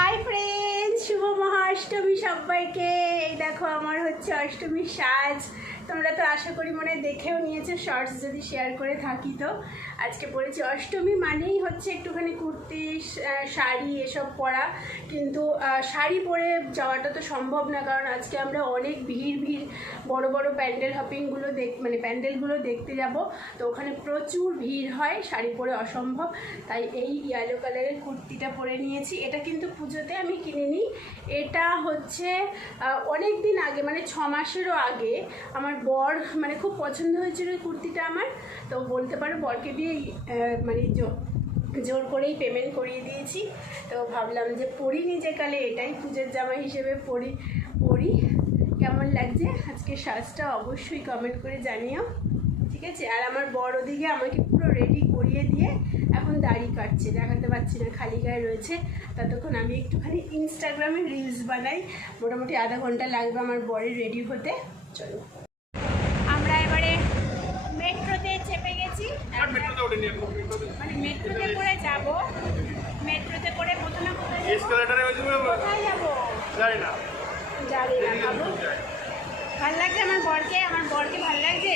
Hi friend শুভ মহাষ্টমী সবাইকে। এই দেখো আমার হচ্ছে অষ্টমীর সাজ। তোমরা তো আশা করি মনে দেখেও নিয়েছো শর্টস যদি শেয়ার করে থাকি তো। আজকে পড়েছি অষ্টমী মানেই হচ্ছে একটুখানি কুর্তি শাড়ি এসব পরা। কিন্তু শাড়ি পরে যাওয়াটা তো সম্ভব না, কারণ আজকে আমরা অনেক ভিড় ভিড়, বড় বড় প্যান্ডেল হপিংগুলো দেখ মানে প্যান্ডেলগুলো দেখতে যাব। তো ওখানে প্রচুর ভিড় হয় শাড়ি পরে অসম্ভব। তাই এই ইয়েলো কালারের কুর্তিটা পরে নিয়েছি। এটা কিন্তু পুজোতে আমি কিনে নিই এটা হচ্ছে অনেক দিন আগে মানে ছ মাসেরও আগে, আমার বর মানে খুব পছন্দ হয়েছিল কুর্তিটা আমার। তো বলতে পারো বরকে দিয়ে মানে জোর করেই পেমেন্ট করিয়ে দিয়েছি। তো ভাবলাম যে পরি নিজে কালে এটাই পুজোর জামা হিসেবে পরি পরি। কেমন লাগছে? আজকে সাজটা অবশ্যই কমেন্ট করে জানিও। ঠিক আছে? আর আমার বড় দিকে আমাকে পুরো রেডি করিয়ে দিয়ে এখন দাড়ি কাটছে। দেখাতে পারছি না, খালি গায়ে রয়েছে। ততক্ষণ আমি একটুখানি ইনস্টাগ্রামে রিলস বানাই। মোটামুটি আধা ঘণ্টা লাগবে আমার বরে রেডি হতে। চলো আমরা এবারে মেট্রোতে চেপে গেছি মানে মেট্রোতে করে যাব। মেট্রোতে করে প্রথমে কোথায় এসকেলেটরে যাব। ওই কোথায় যাব? জানি না। জানি না ভালো লাগছে আমার বরকে? আমার বরকে ভালো লাগছে?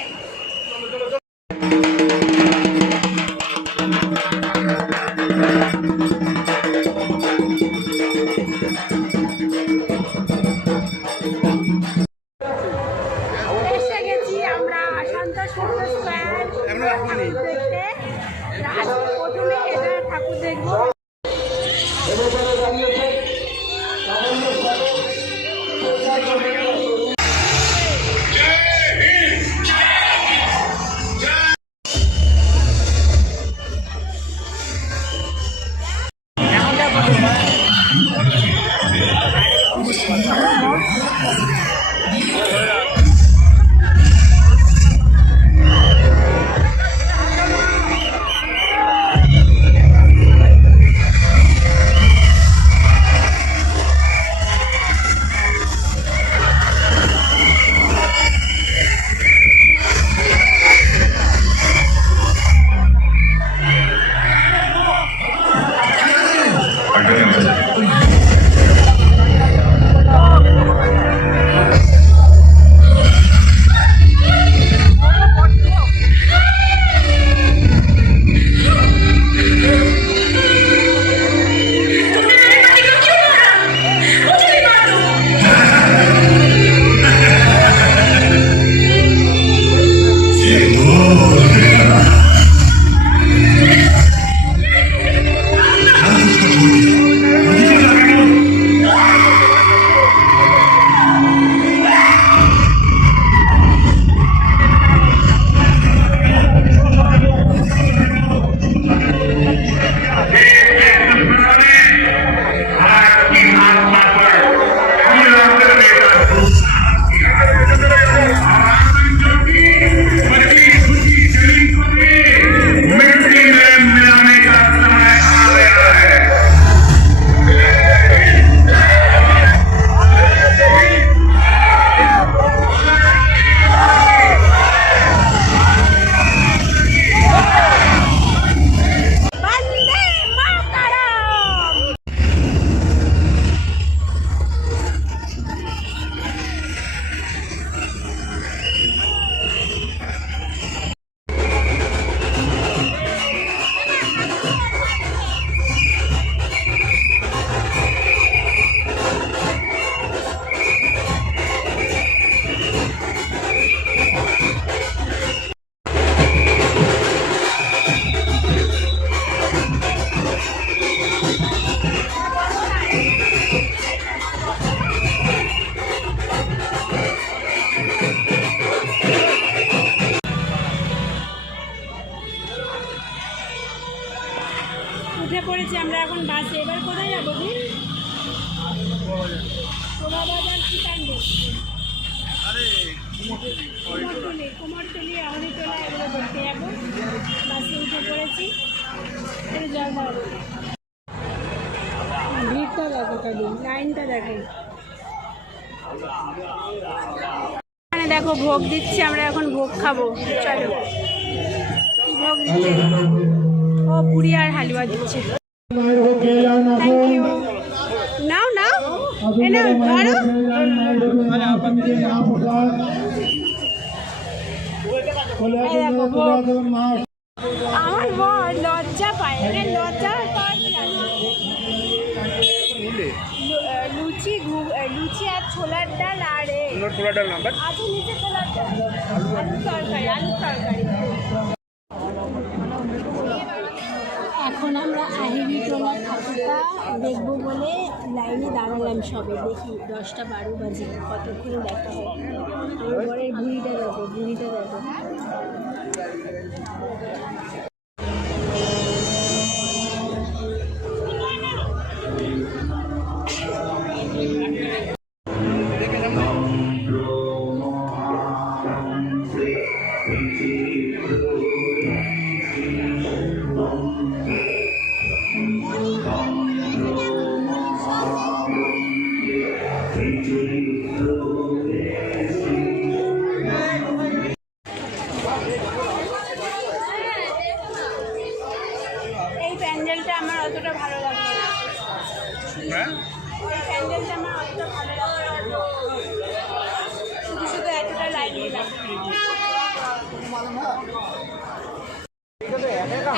উঠে পড়েছি আমরা এখন বাসে। এবার কোথায় যাব কি কোলাবাজার কি কাণ্ডে কুমোরটুলি কুমোরটুলি অহরিটোলা এগুলো দেখতে যাব। ভিড়টা দেখো লাইনটা দেখো। ভোগ দিচ্ছে, আমরা এখন ভোগ খাব। চলো। ভোগ দিচ্ছে? ও পুরি আর হালুয়া দিচ্ছে। ইউ এ নাও, ধরো। আমার বর লজ্জা পায় লজ্জা লুচি লুচি আর ছোলার ডাল আর এ ছোলা ডাল নাম্বার আছে নিচে ছোলার ডাল। আলুর তরকারি আলুর তরকারি এখন আমরা আহিরি টোলার ঠাকুরটা দেখব বলে লাইনে দাঁড়ালাম সবে। দেখি দশটা বারো বাজে, কতক্ষণ দেখা হয়। আমার ঘরের ভুঁড়িটা দেখো ভুঁড়িটা দেখো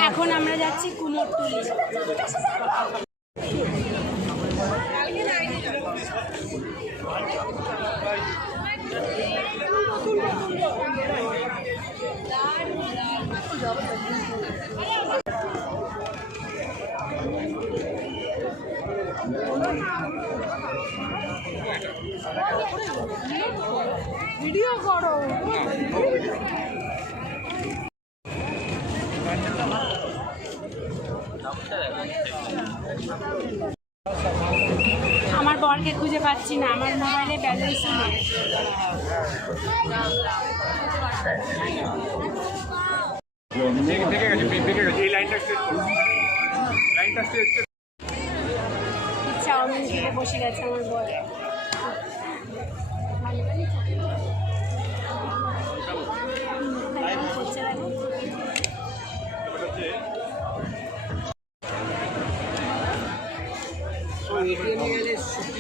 এখন আমরা যাচ্ছি কুমোরটুলি ভিডিও করো। আমার বরকে খুঁজে পাচ্ছি না, আমার মোবাইলে ব্যালেন্সও নেই। খেতে বসে গেছে আমার বর।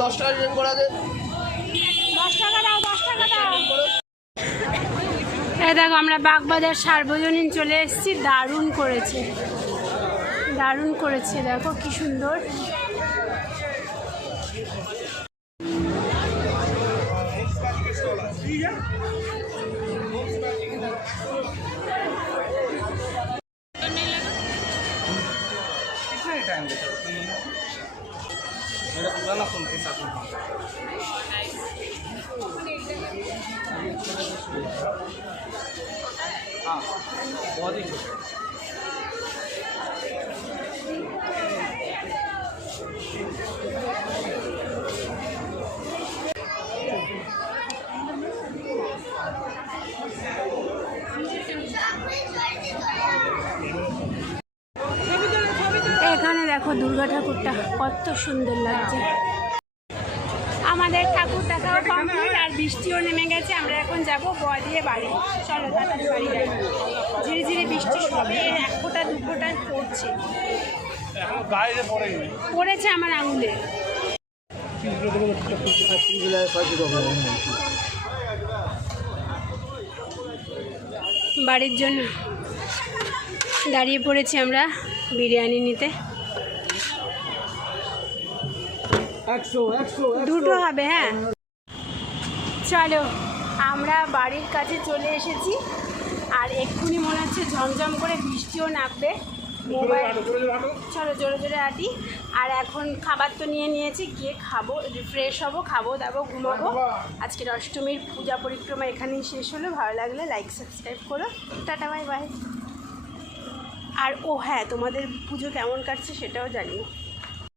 দশ টাকা দেখো আমরা বাগবাজার সার্বজনীন চলে এসেছি দারুণ করেছে। দারুণ করেছে দেখো কি সুন্দর। मेरा पुराना फ़ोन के साथ में हाँ बहुत ही দেখো দুর্গা ঠাকুরটা, কত সুন্দর লাগছে। আমাদের ঠাকুর দেখাও কমপ্লিট আর বৃষ্টিও নেমে গেছে। আমরা এখন যাব ব দিয়ে বাড়ি। চলো তাড়াতাড়ি বাড়ি যাই। ধীরে ধীরে বৃষ্টি সবে এক ফোঁটা, দু ফোঁটা পড়ছে। পড়েছে আমার আঙুলে। বাড়ির জন্য দাঁড়িয়ে পড়েছি আমরা বিরিয়ানি নিতে। দুটো হবে হ্যাঁ। চলো আমরা বাড়ির কাছে চলে এসেছি। আর এক্ষুনি মনে হচ্ছে ঝমঝম করে বৃষ্টিও নামবে। মোবাইল চলো জোরে জোরে আটি আর এখন খাবার তো নিয়ে নিয়েছি গিয়ে খাব ফ্রেশ হব খাব দাবো ঘুমাবো। আজকের অষ্টমীর পূজা পরিক্রমা এখানেই শেষ হলো। ভালো লাগলে লাইক সাবস্ক্রাইব করো। টাটা বাই বাই আর ও হ্যাঁ তোমাদের পুজো কেমন কাটছে সেটাও জানিও।